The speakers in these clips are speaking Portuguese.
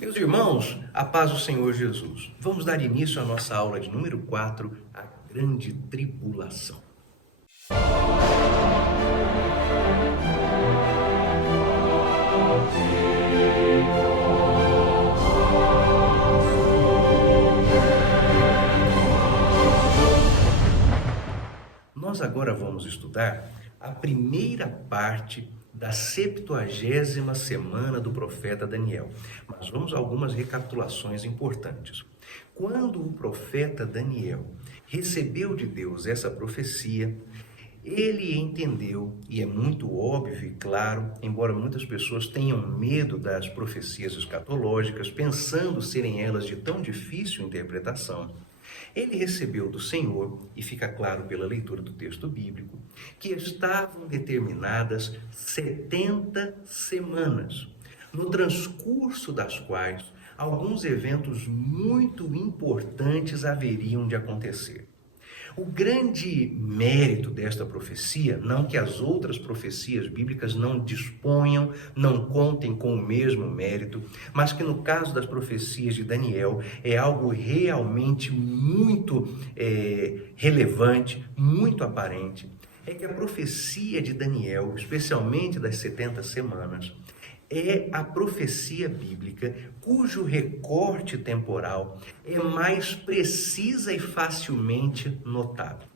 Meus irmãos, a paz do Senhor Jesus. Vamos dar início à nossa aula de número 4, a grande tribulação. Nós agora vamos estudar a primeira parte da 70ª semana do profeta Daniel. Mas vamos a algumas recapitulações importantes. Quando o profeta Daniel recebeu de Deus essa profecia, ele entendeu, e é muito óbvio e claro, embora muitas pessoas tenham medo das profecias escatológicas, pensando serem elas de tão difícil interpretação, ele recebeu do Senhor, e fica claro pela leitura do texto bíblico, que estavam determinadas 70 semanas, no transcurso das quais alguns eventos muito importantes haveriam de acontecer. O grande mérito desta profecia, não que as outras profecias bíblicas não disponham, não contem com o mesmo mérito, mas que no caso das profecias de Daniel é algo realmente muito relevante, muito aparente, é que a profecia de Daniel, especialmente das 70 semanas, é a profecia bíblica cujo recorte temporal é mais precisa e facilmente notável.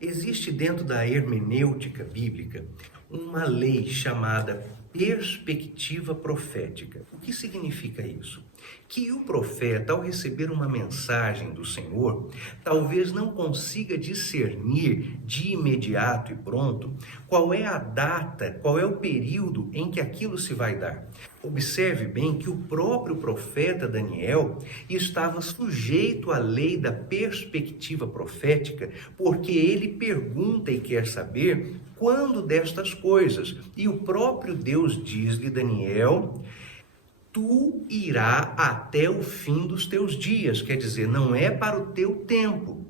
Existe dentro da hermenêutica bíblica uma lei chamada perspectiva profética. O que significa isso? Que o profeta, ao receber uma mensagem do Senhor, talvez não consiga discernir de imediato e pronto qual é a data, qual é o período em que aquilo se vai dar. Observe bem que o próprio profeta Daniel estava sujeito à lei da perspectiva profética, porque ele pergunta e quer saber quando destas coisas. E o próprio Deus diz-lhe, Daniel, tu irá até o fim dos teus dias, quer dizer, não é para o teu tempo.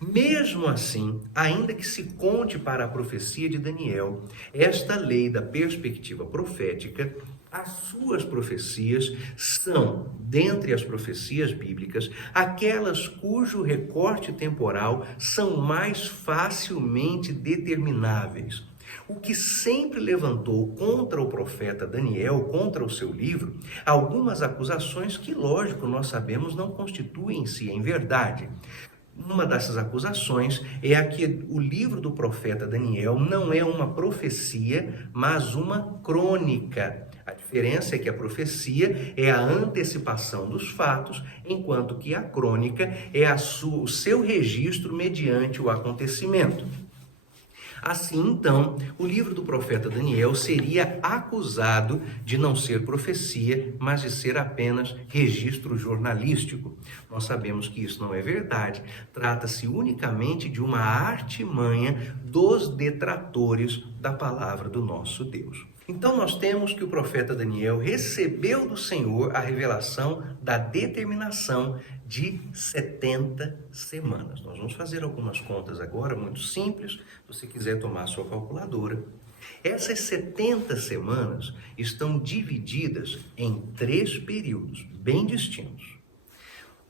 Mesmo assim, ainda que se conte para a profecia de Daniel, esta lei da perspectiva profética, as suas profecias são, dentre as profecias bíblicas, aquelas cujo recorte temporal são mais facilmente determináveis. O que sempre levantou contra o profeta Daniel, contra o seu livro, algumas acusações que, lógico, nós sabemos não constituem em si em verdade. Uma dessas acusações é a que o livro do profeta Daniel não é uma profecia, mas uma crônica. A diferença é que a profecia é a antecipação dos fatos, enquanto que a crônica é o seu registro mediante o acontecimento. Assim, então, o livro do profeta Daniel seria acusado de não ser profecia, mas de ser apenas registro jornalístico. Nós sabemos que isso não é verdade. Trata-se unicamente de uma artimanha dos detratores da palavra do nosso Deus. Então nós temos que o profeta Daniel recebeu do Senhor a revelação da determinação de 70 semanas. Nós vamos fazer algumas contas agora, muito simples, se você quiser tomar a sua calculadora. Essas 70 semanas estão divididas em 3 períodos bem distintos.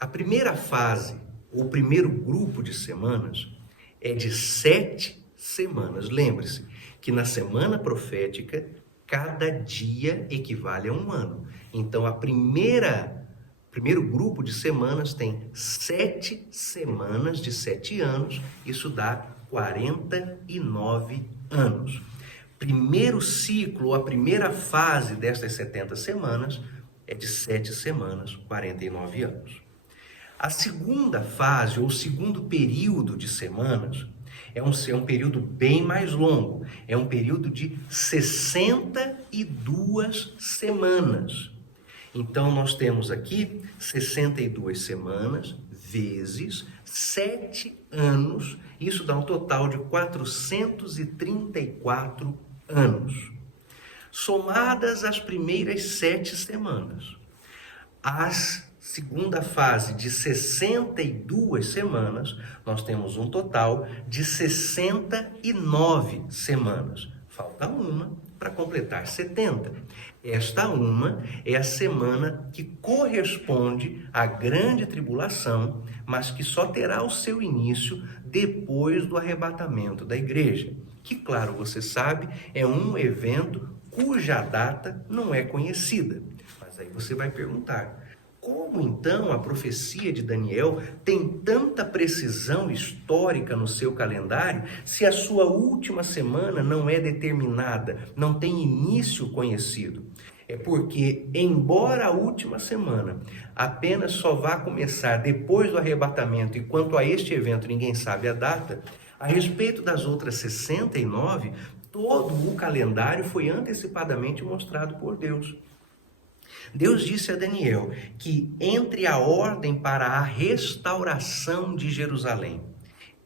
A primeira fase, ou primeiro grupo de semanas, é de 7 semanas. Lembre-se que na semana profética, cada dia equivale a um ano. Então, primeiro grupo de semanas tem 7 semanas de 7 anos, isso dá 49 anos. Primeiro ciclo, a primeira fase destas 70 semanas é de 7 semanas, 49 anos. A segunda fase, ou segundo período de semanas, é um período bem mais longo, é um período de 62 semanas. Então, nós temos aqui 62 semanas vezes 7 anos, isso dá um total de 434 anos. Somadas as primeiras 7 semanas, segunda fase de 62 semanas, nós temos um total de 69 semanas. Falta uma para completar 70. Esta uma é a semana que corresponde à grande tribulação, mas que só terá o seu início depois do arrebatamento da igreja, que, claro, você sabe, é um evento cuja data não é conhecida. Mas aí você vai perguntar: como então a profecia de Daniel tem tanta precisão histórica no seu calendário, se a sua última semana não é determinada, não tem início conhecido? É porque, embora a última semana apenas só vá começar depois do arrebatamento, e quanto a este evento ninguém sabe a data, a respeito das outras 69, todo o calendário foi antecipadamente mostrado por Deus. Deus disse a Daniel que entre a ordem para a restauração de Jerusalém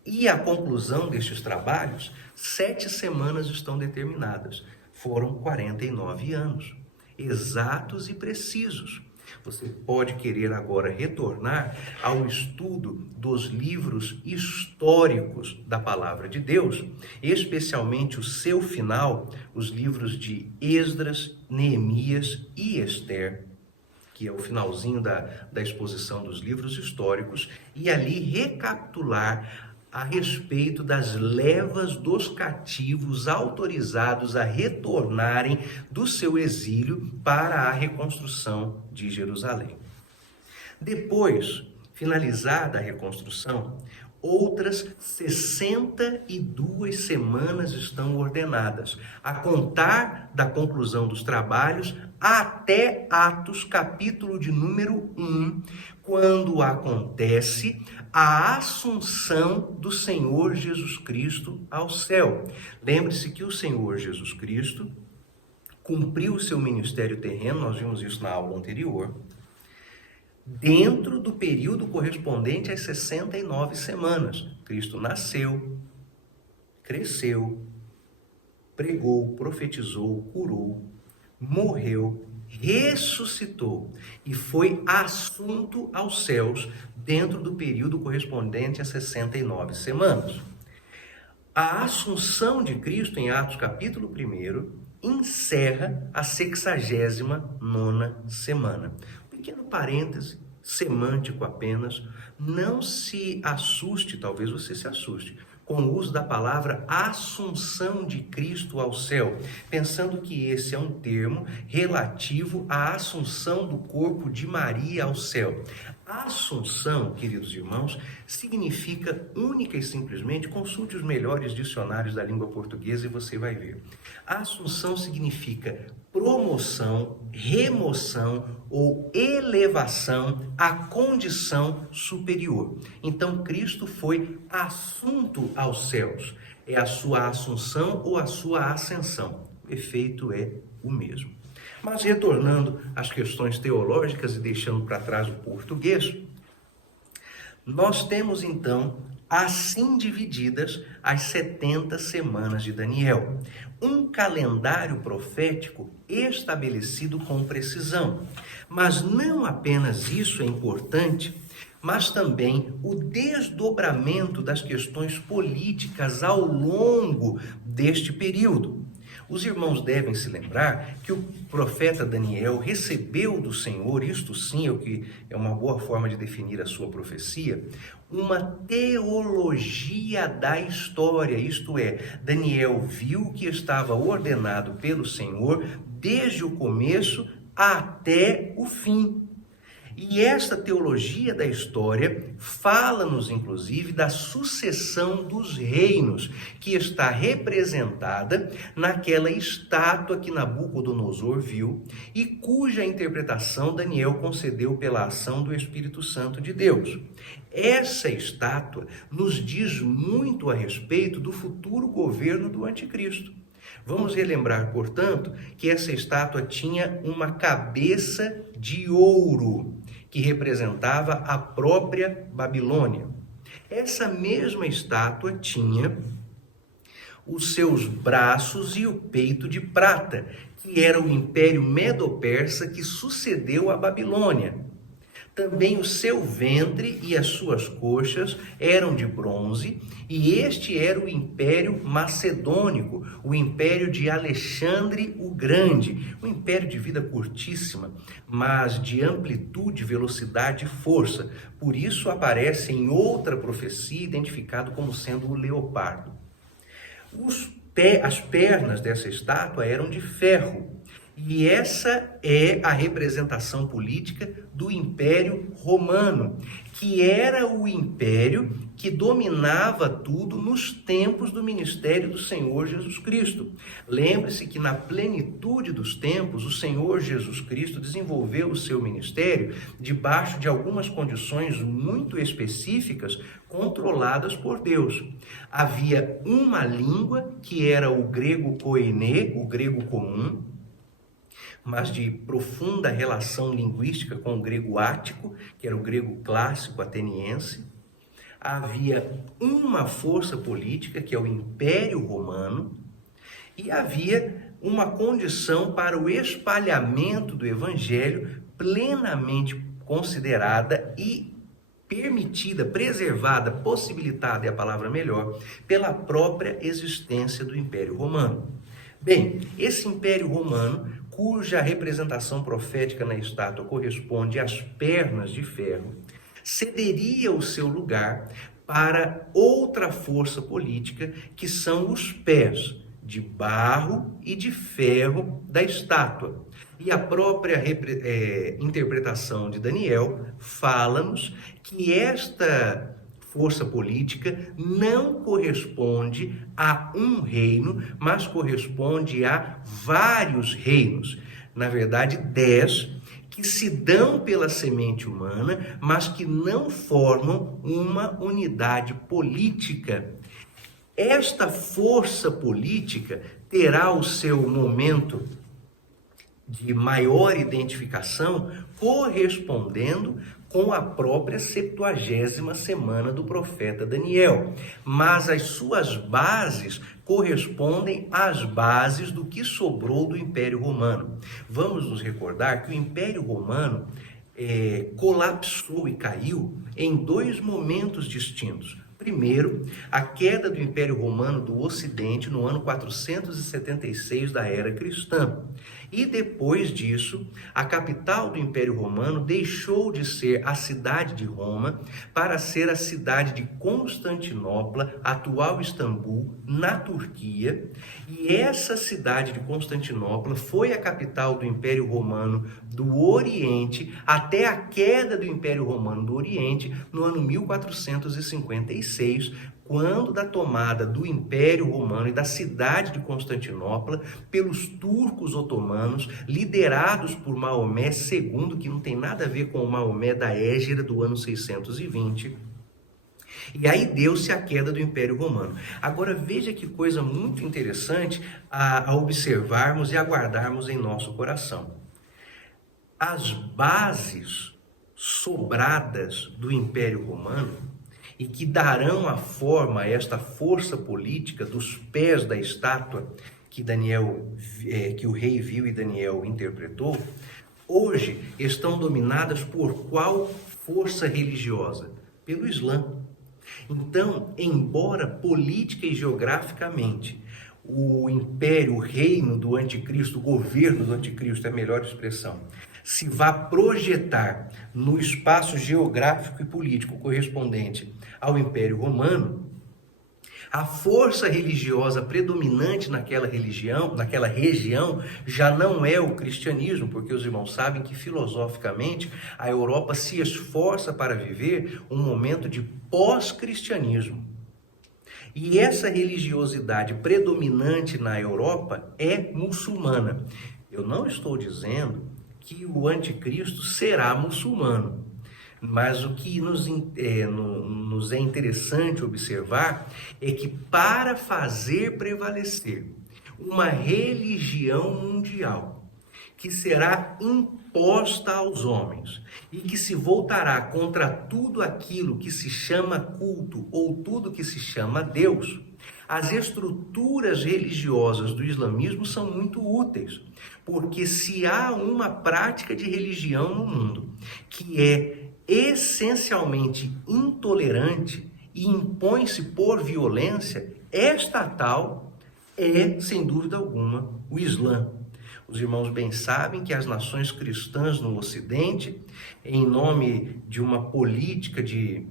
e a conclusão destes trabalhos, 7 semanas estão determinadas. Foram 49 anos, exatos e precisos. Você pode querer agora retornar ao estudo dos livros históricos da Palavra de Deus, especialmente o seu final, os livros de Esdras, Neemias e Ester, que é o finalzinho da exposição dos livros históricos, e ali recapitular a respeito das levas dos cativos autorizados a retornarem do seu exílio para a reconstrução de Jerusalém. Depois, finalizada a reconstrução, outras 62 semanas estão ordenadas, a contar da conclusão dos trabalhos até Atos, capítulo de número 1, quando acontece a assunção do Senhor Jesus Cristo ao céu. Lembre-se que o Senhor Jesus Cristo cumpriu o seu ministério terreno, nós vimos isso na aula anterior, dentro do período correspondente às 69 semanas. Cristo nasceu, cresceu, pregou, profetizou, curou, morreu, ressuscitou e foi assunto aos céus dentro do período correspondente a 69 semanas. A assunção de Cristo em Atos capítulo 1 encerra a 69ª semana. Pequeno parêntese, semântico apenas, não se assuste, talvez você se assuste, com o uso da palavra assunção de Cristo ao céu, pensando que esse é um termo relativo à assunção do corpo de Maria ao céu. Assunção, queridos irmãos, significa única e simplesmente, consulte os melhores dicionários da língua portuguesa e você vai ver. Assunção significa promoção, remoção ou elevação à condição superior. Então, Cristo foi assunto aos céus. É a sua assunção ou a sua ascensão. O efeito é o mesmo. Mas retornando às questões teológicas e deixando para trás o português, nós temos então assim divididas as 70 semanas de Daniel. Um calendário profético estabelecido com precisão. Mas não apenas isso é importante, mas também o desdobramento das questões políticas ao longo deste período. Os irmãos devem se lembrar que o profeta Daniel recebeu do Senhor, isto sim é o que é uma boa forma de definir a sua profecia, uma teologia da história, isto é, Daniel viu que estava ordenado pelo Senhor desde o começo até o fim. E esta teologia da história fala-nos, inclusive, da sucessão dos reinos, que está representada naquela estátua que Nabucodonosor viu e cuja interpretação Daniel concedeu pela ação do Espírito Santo de Deus. Essa estátua nos diz muito a respeito do futuro governo do anticristo. Vamos relembrar, portanto, que essa estátua tinha uma cabeça de ouro, que representava a própria Babilônia. Essa mesma estátua tinha os seus braços e o peito de prata, que era o Império Medo-Persa que sucedeu a Babilônia. Também o seu ventre e as suas coxas eram de bronze, e este era o Império Macedônico, o Império de Alexandre o Grande, um império de vida curtíssima, mas de amplitude, velocidade e força. Por isso aparece em outra profecia identificado como sendo o leopardo. As pernas dessa estátua eram de ferro. E essa é a representação política do Império Romano, que era o império que dominava tudo nos tempos do ministério do Senhor Jesus Cristo. Lembre-se que na plenitude dos tempos, o Senhor Jesus Cristo desenvolveu o seu ministério debaixo de algumas condições muito específicas, controladas por Deus. Havia uma língua que era o grego koiné, o grego comum, mas de profunda relação linguística com o grego ático, que era o grego clássico ateniense. Havia uma força política, que é o Império Romano, e havia uma condição para o espalhamento do Evangelho plenamente considerada e permitida, preservada, possibilitada, é a palavra melhor, pela própria existência do Império Romano. Bem, esse Império Romano, cuja representação profética na estátua corresponde às pernas de ferro, cederia o seu lugar para outra força política, que são os pés de barro e de ferro da estátua. E a própria interpretação de Daniel fala-nos que esta força política não corresponde a um reino, mas corresponde a vários reinos. Na verdade, 10, que se dão pela semente humana, mas que não formam uma unidade política. Esta força política terá o seu momento de maior identificação correspondendo com a própria 70ª semana do profeta Daniel. Mas as suas bases correspondem às bases do que sobrou do Império Romano. Vamos nos recordar que o Império Romano colapsou e caiu em 2 momentos distintos. Primeiro, a queda do Império Romano do Ocidente no ano 476 da era cristã. E depois disso, a capital do Império Romano deixou de ser a cidade de Roma para ser a cidade de Constantinopla, atual Istambul, na Turquia. E essa cidade de Constantinopla foi a capital do Império Romano do Oriente até a queda do Império Romano do Oriente no ano 1456, quando da tomada do Império Romano e da cidade de Constantinopla pelos turcos otomanos, liderados por Maomé II, que não tem nada a ver com o Maomé da Hégira do ano 620. E aí deu-se a queda do Império Romano. Agora veja que coisa muito interessante a observarmos e aguardarmos em nosso coração. As bases sobradas do Império Romano, e que darão a forma a esta força política dos pés da estátua que que o rei viu e Daniel interpretou, hoje estão dominadas por qual força religiosa? Pelo Islã. Então, embora política e geograficamente o império, o reino do anticristo, o governo do anticristo é a melhor expressão, se vá projetar no espaço geográfico e político correspondente ao Império Romano, a força religiosa predominante naquela região já não é o cristianismo, porque os irmãos sabem que filosoficamente a Europa se esforça para viver um momento de pós-cristianismo. E essa religiosidade predominante na Europa é muçulmana. Eu não estou dizendo que o anticristo será muçulmano, mas o que nos é interessante observar é que para fazer prevalecer uma religião mundial que será imposta aos homens e que se voltará contra tudo aquilo que se chama culto ou tudo que se chama Deus, As estruturas religiosas do islamismo são muito úteis, porque se há uma prática de religião no mundo que é essencialmente intolerante e impõe-se por violência, esta tal é, sem dúvida alguma, o Islã. Os irmãos bem sabem que as nações cristãs no Ocidente, em nome de uma política de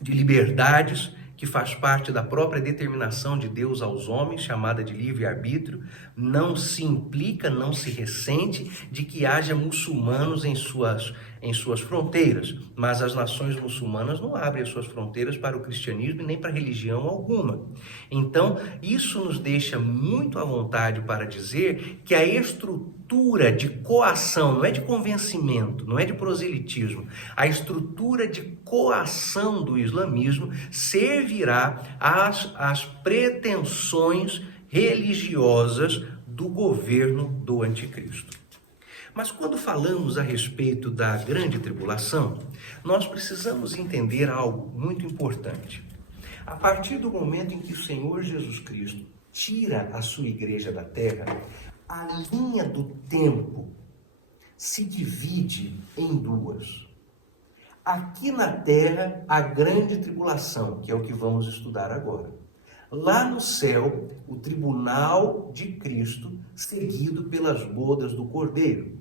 liberdades, que faz parte da própria determinação de Deus aos homens, chamada de livre-arbítrio, não se implica, não se ressente de que haja muçulmanos em suas fronteiras, mas as nações muçulmanas não abrem as suas fronteiras para o cristianismo e nem para religião alguma. Então, isso nos deixa muito à vontade para dizer que a estrutura de coação, não é de convencimento, não é de proselitismo, a estrutura de coação do islamismo servirá às pretensões religiosas do governo do anticristo. Mas quando falamos a respeito da grande tribulação, nós precisamos entender algo muito importante. A partir do momento em que o Senhor Jesus Cristo tira a sua igreja da terra, a linha do tempo se divide em duas. Aqui na terra, a grande tribulação, que é o que vamos estudar agora. Lá no céu, o tribunal de Cristo, seguido pelas bodas do Cordeiro.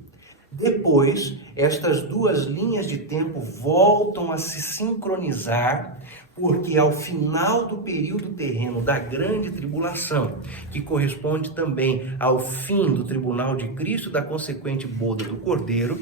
Depois, estas duas linhas de tempo voltam a se sincronizar, porque ao final do período terreno da grande tribulação, que corresponde também ao fim do tribunal de Cristo, da consequente boda do Cordeiro,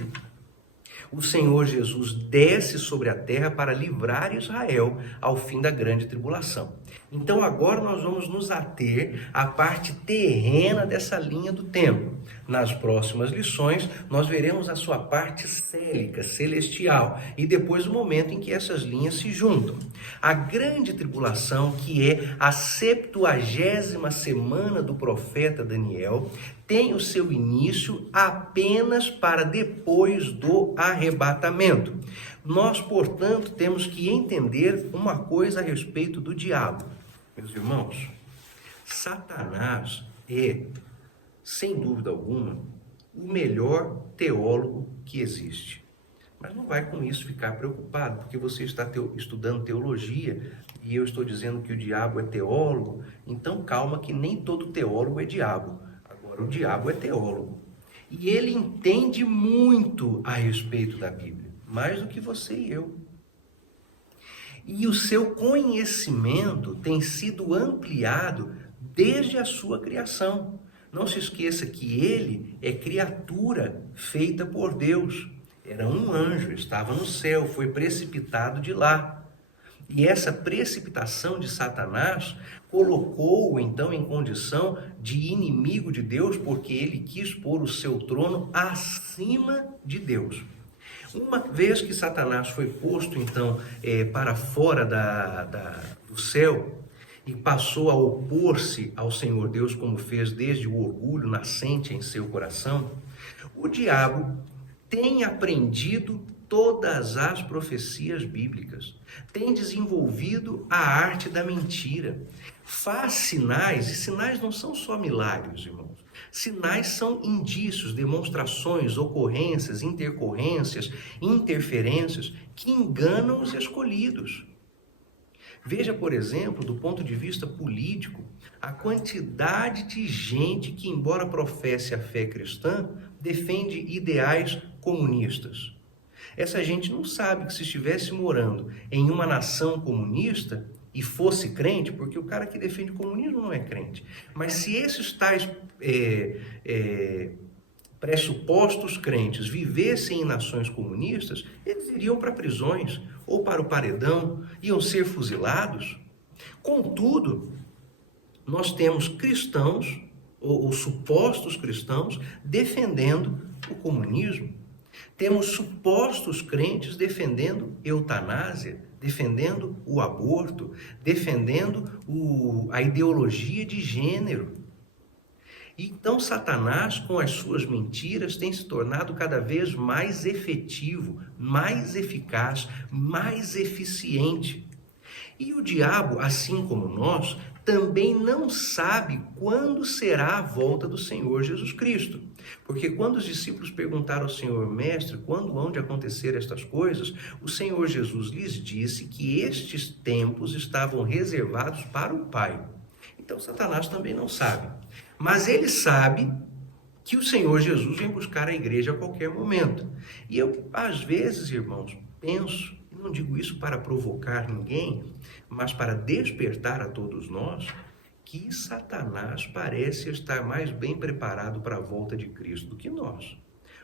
o Senhor Jesus desce sobre a terra para livrar Israel ao fim da grande tribulação. Então agora nós vamos nos ater à parte terrena dessa linha do tempo. Nas próximas lições nós veremos a sua parte célica, celestial, e depois o momento em que essas linhas se juntam. A grande tribulação, que é a 70ª semana do profeta Daniel, tem o seu início apenas para depois do arrebatamento. Nós, portanto, temos que entender uma coisa a respeito do diabo. Meus irmãos, Satanás é, sem dúvida alguma, o melhor teólogo que existe. Mas não vai com isso ficar preocupado, porque você está estudando teologia e eu estou dizendo que o diabo é teólogo. Então calma, que nem todo teólogo é diabo. Agora, o diabo é teólogo. E ele entende muito a respeito da Bíblia, mais do que você e eu. E o seu conhecimento tem sido ampliado desde a sua criação. Não se esqueça que ele é criatura feita por Deus. Era um anjo, estava no céu, foi precipitado de lá. E essa precipitação de Satanás colocou-o então em condição de inimigo de Deus, porque ele quis pôr o seu trono acima de Deus. Uma vez que Satanás foi posto então para fora do céu e passou a opor-se ao Senhor Deus, como fez desde o orgulho nascente em seu coração, o diabo tem aprendido todas as profecias bíblicas, tem desenvolvido a arte da mentira, faz sinais, e sinais não são só milagres, irmãos. Sinais são indícios, demonstrações, ocorrências, intercorrências, interferências que enganam os escolhidos. Veja, por exemplo, do ponto de vista político, a quantidade de gente que, embora professe a fé cristã, defende ideais comunistas. Essa gente não sabe que se estivesse morando em uma nação comunista e fosse crente, porque o cara que defende o comunismo não é crente, mas se esses tais pressupostos crentes vivessem em nações comunistas, eles iriam para prisões ou para o paredão, iam ser fuzilados. Contudo, nós temos cristãos, ou supostos cristãos, defendendo o comunismo. Temos supostos crentes defendendo eutanásia, defendendo o aborto, defendendo a ideologia de gênero. Então, Satanás, com as suas mentiras, tem se tornado cada vez mais efetivo, mais eficaz, mais eficiente. E o diabo, assim como nós, também não sabe quando será a volta do Senhor Jesus Cristo. Porque quando os discípulos perguntaram ao Senhor, mestre, quando hão de acontecer estas coisas? O Senhor Jesus lhes disse que estes tempos estavam reservados para o Pai. Então Satanás também não sabe. Mas ele sabe que o Senhor Jesus vem buscar a igreja a qualquer momento. E eu, às vezes, irmãos, penso, e não digo isso para provocar ninguém, mas para despertar a todos nós, que Satanás parece estar mais bem preparado para a volta de Cristo do que nós.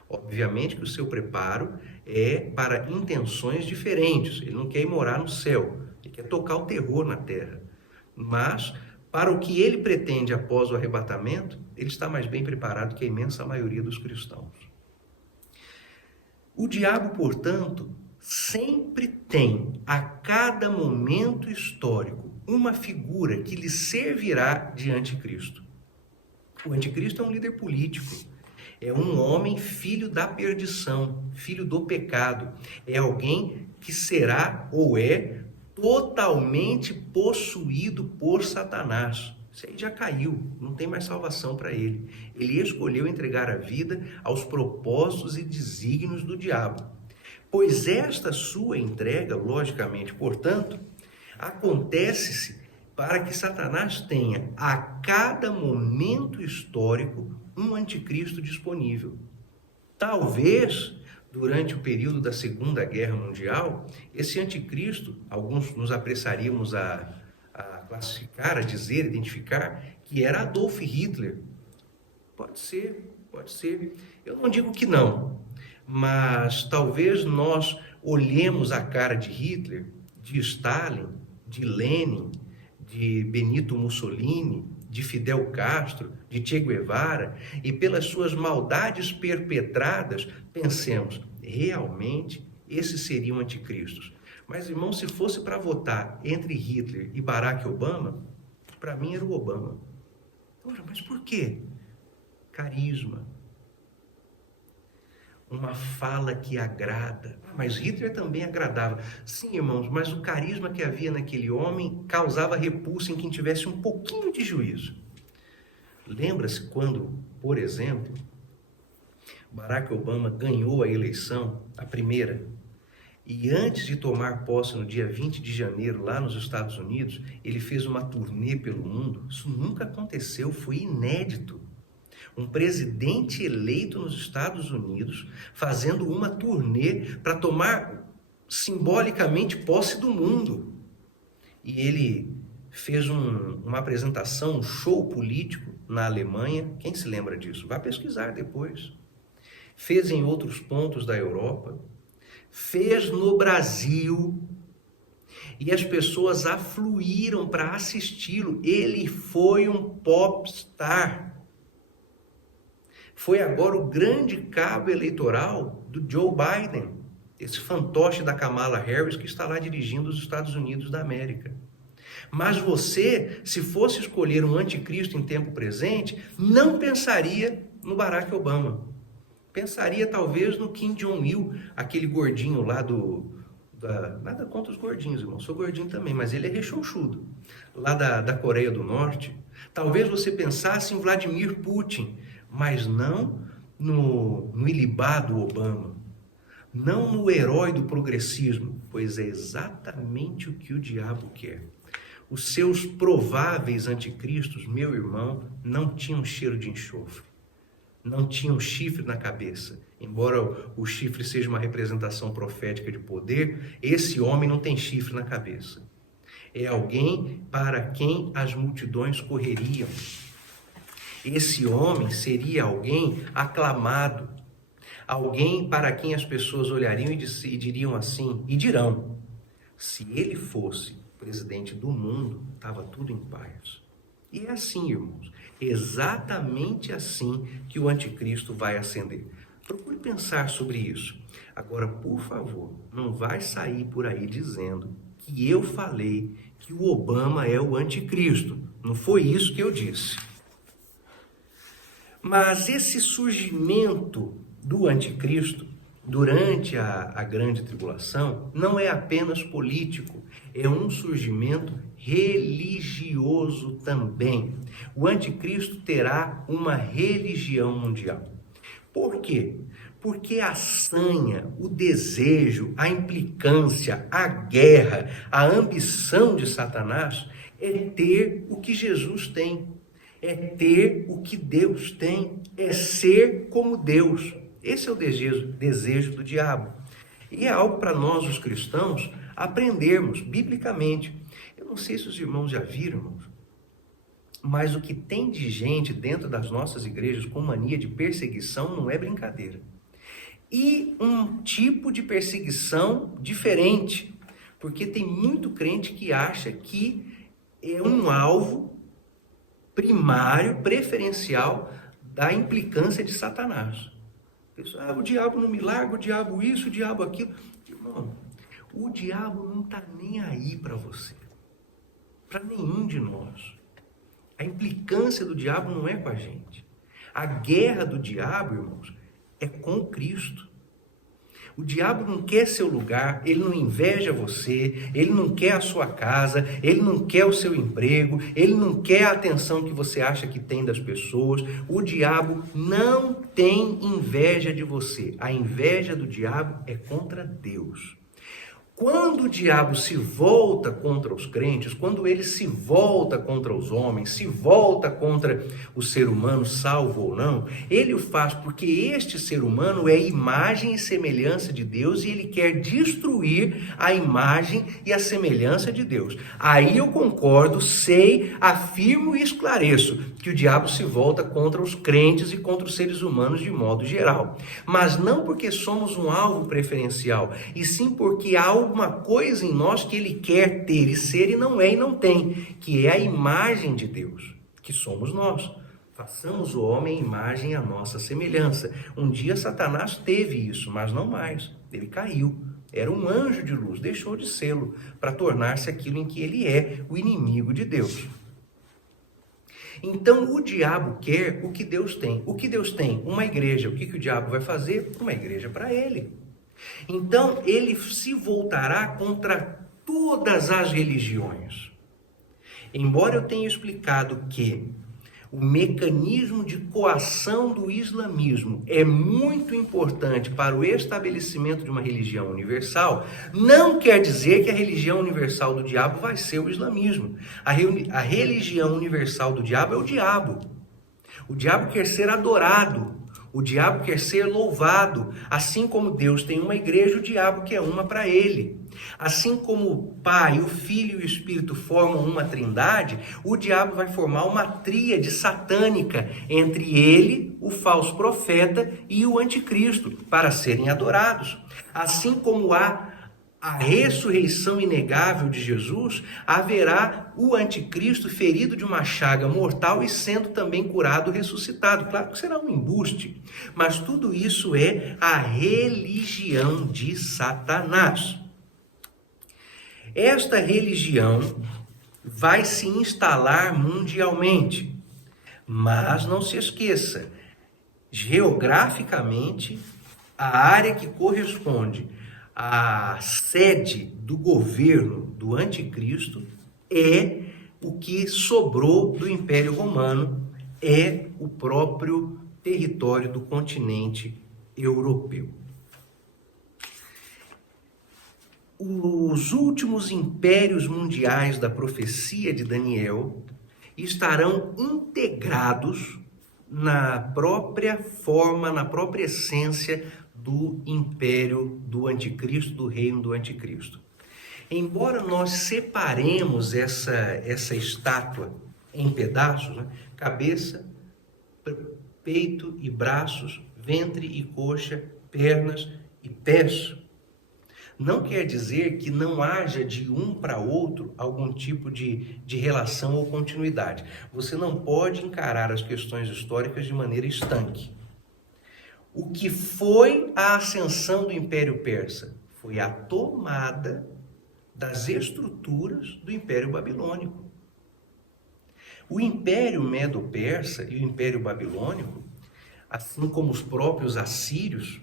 Obviamente que o seu preparo é para intenções diferentes. Ele não quer ir morar no céu, ele quer tocar o terror na terra. Mas, para o que ele pretende após o arrebatamento, ele está mais bem preparado que a imensa maioria dos cristãos. O diabo, portanto, sempre tem, a cada momento histórico, uma figura que lhe servirá de anticristo. O anticristo é um líder político, é um homem filho da perdição, filho do pecado, é alguém que será ou é totalmente possuído por Satanás. Isso aí já caiu, não tem mais salvação para ele. Ele escolheu entregar a vida aos propósitos e desígnios do diabo. Pois esta sua entrega, logicamente, portanto, acontece-se para que Satanás tenha a cada momento histórico um anticristo disponível. Talvez, durante o período da Segunda Guerra Mundial, esse anticristo, alguns nos apressaríamos a classificar, a dizer, identificar, que era Adolf Hitler. Pode ser. Eu não digo que não, mas talvez nós olhemos a cara de Hitler, de Stalin, de Lenin, de Benito Mussolini, de Fidel Castro, de Che Guevara, e pelas suas maldades perpetradas, pensemos, realmente, esses seriam anticristos. Mas, irmão, se fosse para votar entre Hitler e Barack Obama, para mim era o Obama. Ora, mas por quê? Carisma. Uma fala que agrada. Mas Hitler também agradava. Sim, irmãos, mas o carisma que havia naquele homem causava repulsa em quem tivesse um pouquinho de juízo. Lembra-se quando, por exemplo, Barack Obama ganhou a eleição, a primeira, e antes de tomar posse no dia 20 de janeiro, lá nos Estados Unidos, ele fez uma turnê pelo mundo. Isso nunca aconteceu, foi inédito. Um presidente eleito nos Estados Unidos fazendo uma turnê para tomar simbolicamente posse do mundo. E ele fez uma apresentação, um show político na Alemanha. Quem se lembra disso? Vá pesquisar depois. Fez em outros pontos da Europa. Fez no Brasil. E as pessoas afluíram para assisti-lo. Ele foi um popstar. Foi agora o grande cabo eleitoral do Joe Biden, esse fantoche da Kamala Harris que está lá dirigindo os Estados Unidos da América. Mas você, se fosse escolher um anticristo em tempo presente, não pensaria no Barack Obama. Pensaria talvez no Kim Jong-il, aquele gordinho lá nada contra os gordinhos, irmão, sou gordinho também, mas ele é rechonchudo, lá da Coreia do Norte. Talvez você pensasse em Vladimir Putin, mas não no ilibado Obama, não no herói do progressismo, pois é exatamente o que o diabo quer. Os seus prováveis anticristos, meu irmão, não tinham cheiro de enxofre, não tinham chifre na cabeça. Embora o chifre seja uma representação profética de poder, esse homem não tem chifre na cabeça. É alguém para quem as multidões correriam. Esse homem seria alguém aclamado, alguém para quem as pessoas olhariam e diriam assim, e dirão, se ele fosse presidente do mundo, estava tudo em paz. E é assim, irmãos, exatamente assim que o anticristo vai ascender. Procure pensar sobre isso. Agora, por favor, não vai sair por aí dizendo que eu falei que o Obama é o anticristo. Não foi isso que eu disse. Mas esse surgimento do anticristo durante a grande tribulação não é apenas político, é um surgimento religioso também. O anticristo terá uma religião mundial. Por quê? Porque a sanha, o desejo, a implicância, a guerra, a ambição de Satanás é ter o que Jesus tem, é ter o que Deus tem, é ser como Deus. Esse é o desejo do diabo. E é algo para nós, os cristãos, aprendermos biblicamente. Eu não sei se os irmãos já viram, irmãos, mas o que tem de gente dentro das nossas igrejas com mania de perseguição não é brincadeira. E um tipo de perseguição diferente, porque tem muito crente que acha que é um alvo primário, preferencial da implicância de Satanás. O diabo não me larga, o diabo isso, o diabo aquilo. Irmão, o diabo não está nem aí para você, para nenhum de nós. A implicância do diabo não é com a gente. A guerra do diabo, irmãos, é com Cristo. O diabo não quer seu lugar, ele não inveja você, ele não quer a sua casa, ele não quer o seu emprego, ele não quer a atenção que você acha que tem das pessoas. O diabo não tem inveja de você. A inveja do diabo é contra Deus. Quando o diabo se volta contra os crentes, quando ele se volta contra os homens, se volta contra o ser humano, salvo ou não, ele o faz porque este ser humano é imagem e semelhança de Deus e ele quer destruir a imagem e a semelhança de Deus. Aí eu concordo, sei, afirmo e esclareço que o diabo se volta contra os crentes e contra os seres humanos de modo geral. Mas não porque somos um alvo preferencial, e sim porque há alguma coisa em nós que ele quer ter e ser e não é e não tem, que é a imagem de Deus, que somos nós. Façamos o homem à imagem e à nossa semelhança. Um dia Satanás teve isso, mas não mais. Ele caiu. Era um anjo de luz, deixou de sê-lo para tornar-se aquilo em que ele é, o inimigo de Deus. Então o diabo quer o que Deus tem. O que Deus tem? Uma igreja. O que o diabo vai fazer? Uma igreja para ele. Então ele se voltará contra todas as religiões. Embora eu tenha explicado que o mecanismo de coação do islamismo é muito importante para o estabelecimento de uma religião universal, não quer dizer que a religião universal do diabo vai ser o islamismo. A religião universal do diabo é o diabo. O diabo quer ser adorado. O diabo quer ser louvado, assim como Deus tem uma igreja, o diabo quer uma para ele. Assim como o Pai, o Filho e o Espírito formam uma trindade, o diabo vai formar uma tríade satânica entre ele, o falso profeta e o anticristo, para serem adorados. Assim como há a ressurreição inegável de Jesus, haverá o anticristo ferido de uma chaga mortal e sendo também curado, ressuscitado. Claro que será um embuste, mas tudo isso é a religião de Satanás. Esta religião vai se instalar mundialmente, mas não se esqueça, geograficamente, a área que corresponde a sede do governo do anticristo é o que sobrou do Império Romano, é o próprio território do continente europeu. Os últimos impérios mundiais da profecia de Daniel estarão integrados na própria forma, na própria essência do império do anticristo, do reino do anticristo. Embora nós separemos essa estátua em pedaços, né? Cabeça, peito e braços, ventre e coxa, pernas e pés, não quer dizer que não haja de um para outro algum tipo de relação ou continuidade. Você não pode encarar as questões históricas de maneira estanque. O que foi a ascensão do Império Persa? Foi a tomada das estruturas do Império Babilônico. O Império Medo-Persa e o Império Babilônico, assim como os próprios assírios,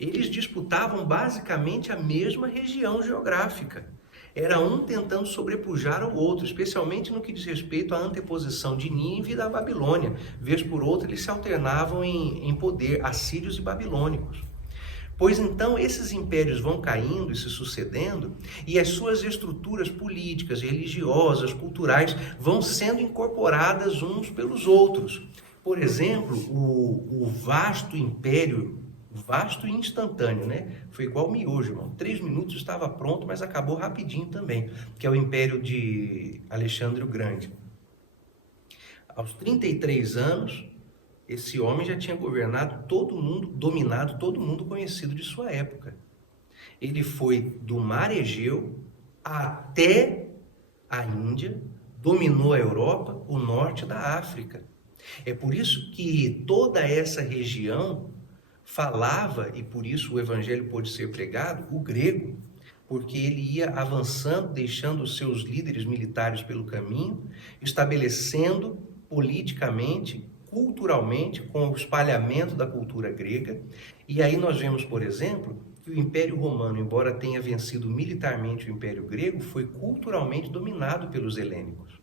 Eles disputavam basicamente a mesma região geográfica. Era um tentando sobrepujar ao outro, especialmente no que diz respeito à anteposição de Nínive e da Babilônia. Vez por outra, eles se alternavam em poder, assírios e babilônicos. Pois então esses impérios vão caindo e se sucedendo, e as suas estruturas políticas, religiosas, culturais vão sendo incorporadas uns pelos outros. Por exemplo, o vasto império, vasto e instantâneo, né? Foi igual miojo, irmão. 3 minutos estava pronto, mas acabou rapidinho também, que é o império de Alexandre o Grande. Aos 33 anos, esse homem já tinha governado todo mundo, dominado todo mundo conhecido de sua época. Ele foi do Mar Egeu até a Índia, dominou a Europa, o norte da África. É por isso que toda essa região falava, e por isso o evangelho pôde ser pregado, o grego, porque ele ia avançando, deixando os seus líderes militares pelo caminho, estabelecendo politicamente, culturalmente, com o espalhamento da cultura grega. E aí nós vemos, por exemplo, que o Império Romano, embora tenha vencido militarmente o Império Grego, foi culturalmente dominado pelos helênicos.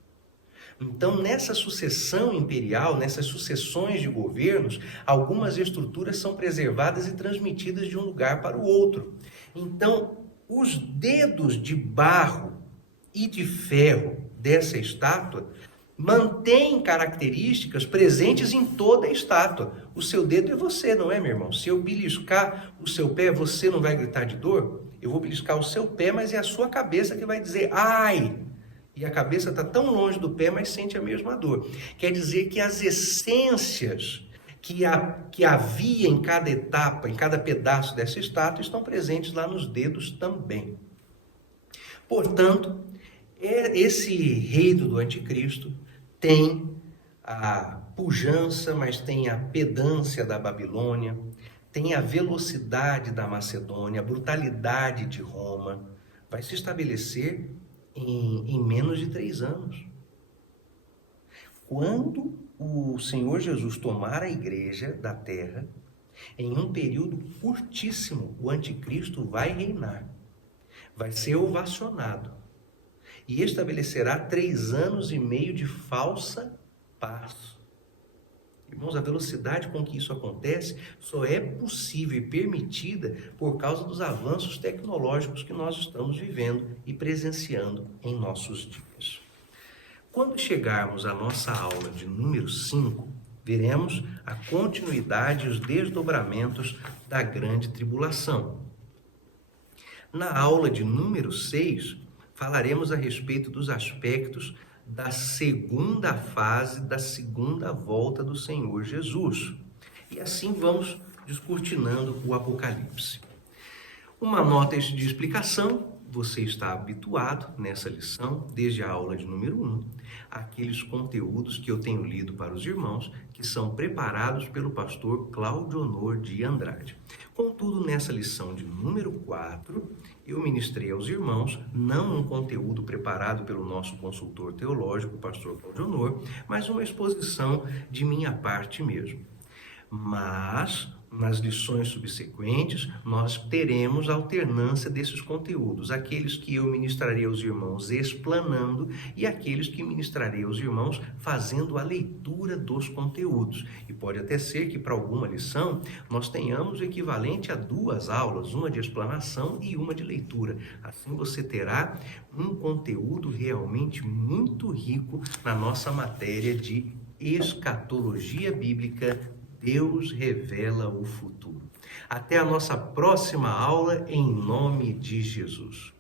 Então, nessa sucessão imperial, nessas sucessões de governos, algumas estruturas são preservadas e transmitidas de um lugar para o outro. Então, os dedos de barro e de ferro dessa estátua mantêm características presentes em toda a estátua. O seu dedo é você, não é, meu irmão? Se eu beliscar o seu pé, você não vai gritar de dor? Eu vou beliscar o seu pé, mas é a sua cabeça que vai dizer, ai! E a cabeça está tão longe do pé, mas sente a mesma dor. Quer dizer que as essências que havia em cada etapa, em cada pedaço dessa estátua, estão presentes lá nos dedos também. Portanto, esse reino do anticristo tem a pujança, mas tem a pedância da Babilônia, tem a velocidade da Macedônia, a brutalidade de Roma. Vai se estabelecer em menos de 3 anos. Quando o Senhor Jesus tomar a igreja da terra, em um período curtíssimo, o anticristo vai reinar, vai ser ovacionado e estabelecerá 3 anos e meio de falsa paz. Irmãos, a velocidade com que isso acontece só é possível e permitida por causa dos avanços tecnológicos que nós estamos vivendo e presenciando em nossos dias. Quando chegarmos à nossa aula de número 5, veremos a continuidade e os desdobramentos da grande tribulação. Na aula de número 6, falaremos a respeito dos aspectos da segunda fase, da segunda volta do Senhor Jesus. E assim vamos descortinando o Apocalipse. Uma nota de explicação: você está habituado nessa lição, desde a aula de número 1, àqueles conteúdos que eu tenho lido para os irmãos, que são preparados pelo pastor Cláudio Honor de Andrade. Contudo, nessa lição de número 4, eu ministrei aos irmãos, não um conteúdo preparado pelo nosso consultor teológico, o pastor Cláudio Honor, mas uma exposição de minha parte mesmo. Mas nas lições subsequentes, nós teremos alternância desses conteúdos, aqueles que eu ministrarei aos irmãos explanando e aqueles que ministrarei aos irmãos fazendo a leitura dos conteúdos. E pode até ser que para alguma lição nós tenhamos o equivalente a 2 aulas, uma de explanação e uma de leitura. Assim você terá um conteúdo realmente muito rico na nossa matéria de escatologia bíblica. Deus revela o futuro. Até a nossa próxima aula, em nome de Jesus.